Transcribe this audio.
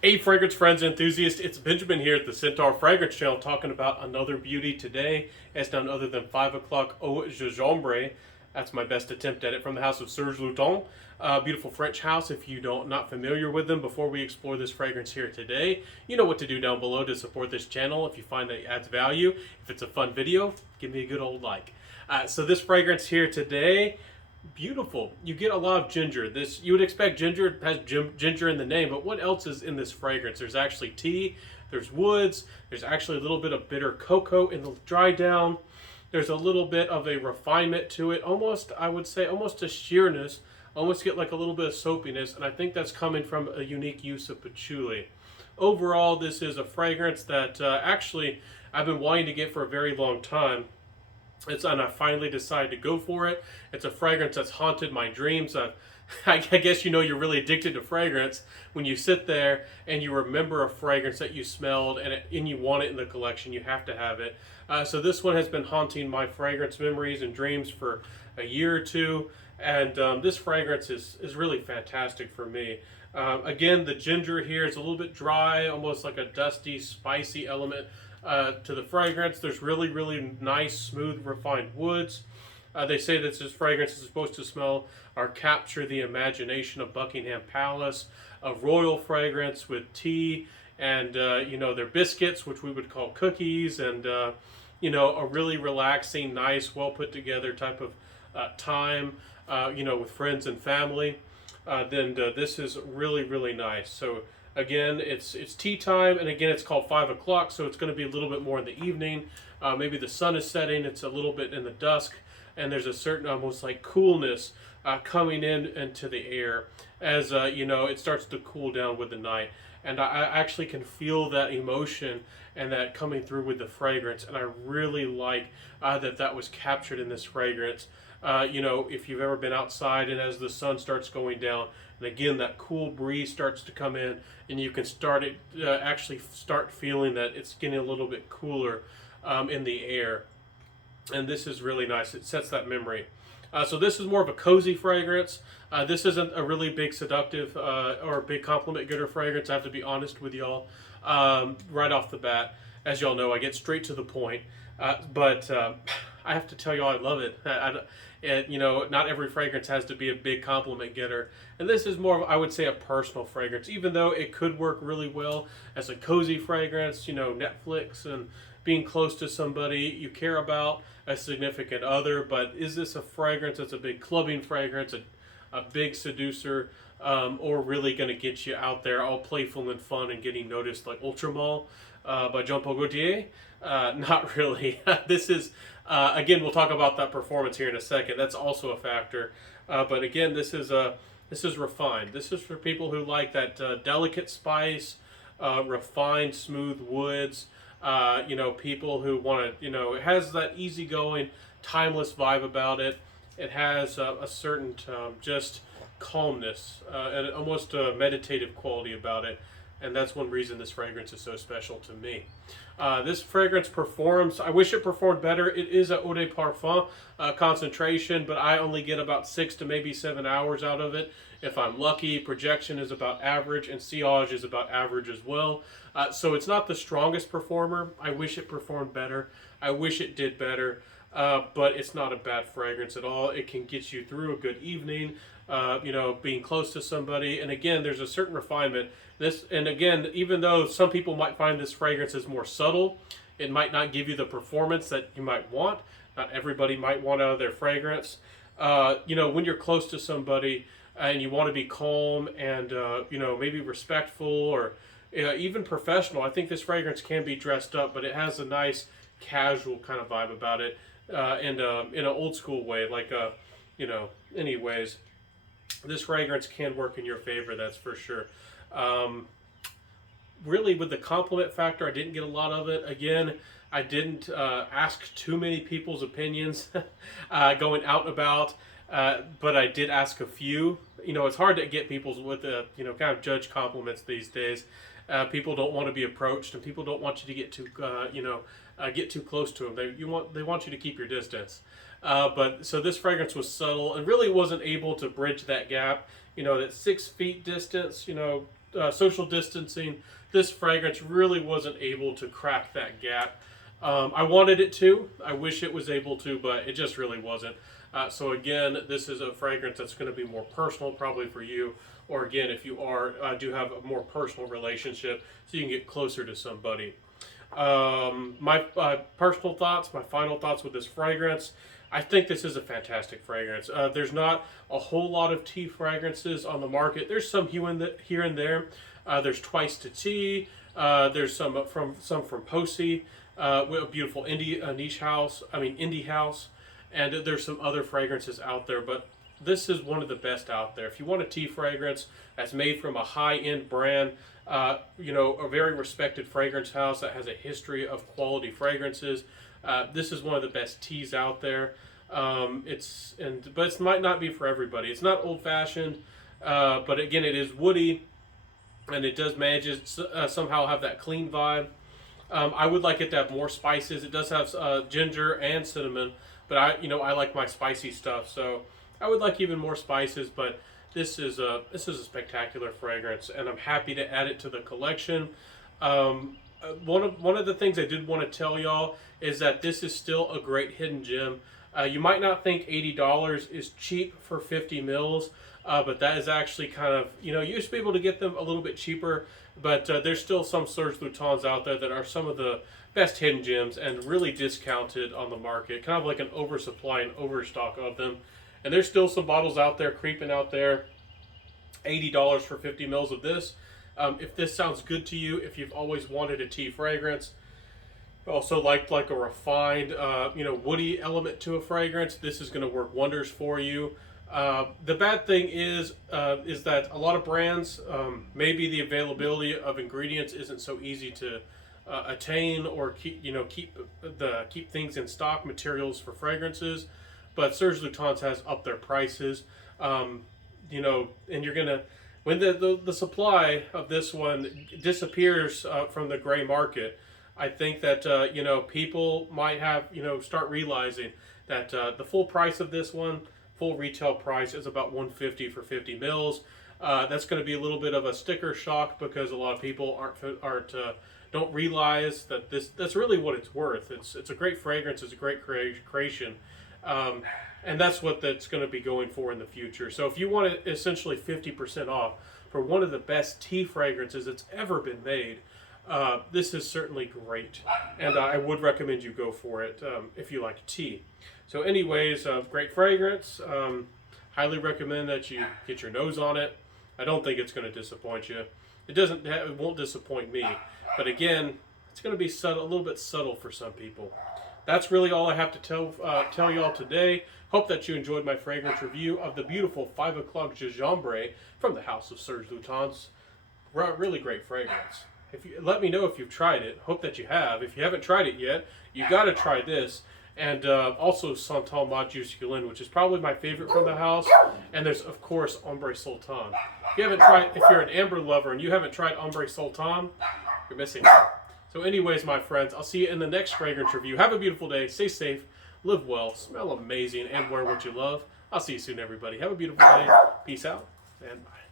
Hey, fragrance friends and enthusiasts, it's Benjamin here at the Centaur Fragrance Channel talking about another beauty today. It's none other than 5 o'clock au Gigembre. That's my best attempt at it from the house of Serge Lutens. Beautiful French house. If you don't not familiar with them, before we explore this fragrance here today, you know what to do down below to support this channel. If you find that it adds value, if it's a fun video, give me a good old like. So this fragrance here today, beautiful. You get a lot of ginger. This you would expect ginger has ginger in the name, but what else is in this fragrance? There's actually tea, there's woods, there's actually a little bit of bitter cocoa in the dry down. There's a little bit of a refinement to it, almost I would say almost a sheerness, almost get like a little bit of soapiness, and I think that's coming from a unique use of patchouli. Overall, this is a fragrance that actually I've been wanting to get for a very long time. And I finally decided to go for it. It's a fragrance that's haunted my dreams. I guess you know you're really addicted to fragrance when you sit there and you remember a fragrance that you smelled and you want it in the collection. You have to have it. So this one has been haunting my fragrance memories and dreams for a year or two. And this fragrance is really fantastic for me. Again, the ginger here is a little bit dry, almost like a dusty, spicy element to the fragrance. There's really, really nice, smooth, refined woods. They say that this fragrance is supposed to smell or capture the imagination of Buckingham Palace, a royal fragrance with tea and, their biscuits, which we would call cookies, and, a really relaxing, nice, well put together type of time, with friends and family. Then this is really, really nice. So again, it's tea time, and again, it's called 5 o'clock, so it's going to be a little bit more in the evening. Maybe the sun is setting, it's a little bit in the dusk, and there's a certain almost like coolness coming in into the air as it starts to cool down with the night. And I actually can feel that emotion and that coming through with the fragrance, and I really like that was captured in this fragrance. If you've ever been outside and as the sun starts going down, and again that cool breeze starts to come in, and you can actually start feeling that it's getting a little bit cooler in the air, and this is really nice. It sets that memory. So this is more of a cozy fragrance. This isn't a really big seductive or a big compliment getter fragrance. I have to be honest with y'all right off the bat. As y'all know, I get straight to the point. But I have to tell y'all I love it. Not every fragrance has to be a big compliment getter. And this is more of, I would say, a personal fragrance, even though it could work really well as a cozy fragrance, Netflix and being close to somebody you care about, a significant other. But is this a fragrance that's a big clubbing fragrance, a big seducer, or really going to get you out there all playful and fun and getting noticed like Ultramall by Jean-Paul Gaultier? Not really. This is, again, we'll talk about that performance here in a second. That's also a factor. But again, this is refined. This is for people who like that delicate spice, refined, smooth woods. People who want to, it has that easygoing, timeless vibe about it. It has a certain just calmness and almost a meditative quality about it. And that's one reason this fragrance is so special to me. This fragrance performs, I wish it performed better. It is a eau de parfum concentration, but I only get about 6 to maybe 7 hours out of it. If I'm lucky, projection is about average, and sillage is about average as well. So it's not the strongest performer. I wish it performed better. I wish it did better. But it's not a bad fragrance at all. It can get you through a good evening, being close to somebody. And again, there's a certain refinement. And again, even though some people might find this fragrance is more subtle, it might not give you the performance that you might want. Not everybody might want out of their fragrance. When you're close to somebody and you want to be calm and, maybe respectful or even professional, I think this fragrance can be dressed up, but it has a nice casual kind of vibe about it. And in an old school way, anyways, this fragrance can work in your favor, that's for sure. Really, with the compliment factor, I didn't get a lot of it. Again, I didn't ask too many people's opinions going out and about, but I did ask a few. It's hard to get people's with kind of judge compliments these days. People don't want to be approached, and people don't want you to get too close to them. They want you to keep your distance. But so this fragrance was subtle and really wasn't able to bridge that gap. That 6 feet distance. social distancing, this fragrance really wasn't able to crack that gap. I wanted it to. I wish it was able to, but it just really wasn't. So again, this is a fragrance that's going to be more personal probably for you. Or again, if you do have a more personal relationship, so you can get closer to somebody. My personal thoughts, my final thoughts with this fragrance. I think this is a fantastic fragrance. There's not a whole lot of tea fragrances on the market. There's some here and there. There's Twice to Tea. There's some from Posey, a beautiful indie house, and there's some other fragrances out there. But this is one of the best out there. If you want a tea fragrance that's made from a high-end brand, a very respected fragrance house that has a history of quality fragrances, this is one of the best teas out there. But it might not be for everybody. It's not old-fashioned, but again, it is woody, and it does manage to somehow have that clean vibe. I would like it to have more spices. It does have ginger and cinnamon, but I like my spicy stuff, so I would like even more spices. But this is a spectacular fragrance, and I'm happy to add it to the collection. One of the things I did want to tell y'all is that this is still a great hidden gem. You might not think $80 is cheap for 50 mils, but that is actually kind of, you used to be able to get them a little bit cheaper, but there's still some Serge Lutens out there that are some of the best hidden gems and really discounted on the market, kind of like an oversupply and overstock of them. And there's still some bottles out there creeping out there, $80 for 50 mils of this. If this sounds good to you, if you've always wanted a tea fragrance, also like a refined, woody element to a fragrance, this is going to work wonders for you. The bad thing is that a lot of brands, maybe the availability of ingredients isn't so easy to attain, or keep things in stock, materials for fragrances. But Serge Lutens has upped their prices, and you're gonna, when the supply of this one disappears from the gray market, I think that people might have start realizing that the full price of this one, full retail price, is about $150 for 50 mils. That's going to be a little bit of a sticker shock because a lot of people don't realize that that's really what it's worth. It's a great fragrance. It's a great creation. And that's what that's going to be going for in the future. So if you want it essentially 50% off for one of the best tea fragrances that's ever been made, this is certainly great. And I would recommend you go for it if you like tea. So anyways, great fragrance. Highly recommend that you get your nose on it. I don't think it's going to disappoint you. It won't disappoint me. But again, it's going to be a little bit subtle for some people. That's really all I have to tell y'all today. Hope that you enjoyed my fragrance review of the beautiful 5 o'clock Gigembre from the house of Serge Lutens. Really great fragrance. Let me know if you've tried it. Hope that you have. If you haven't tried it yet, you got to try this. And also Santal Majusculin, which is probably my favorite from the house. And there's, of course, Ombre Sultan. If you're an amber lover and you haven't tried Ombre Sultan, you're missing out. So anyways, my friends, I'll see you in the next fragrance review. Have a beautiful day. Stay safe. Live well. Smell amazing. And wear what you love. I'll see you soon, everybody. Have a beautiful day. Peace out. And bye.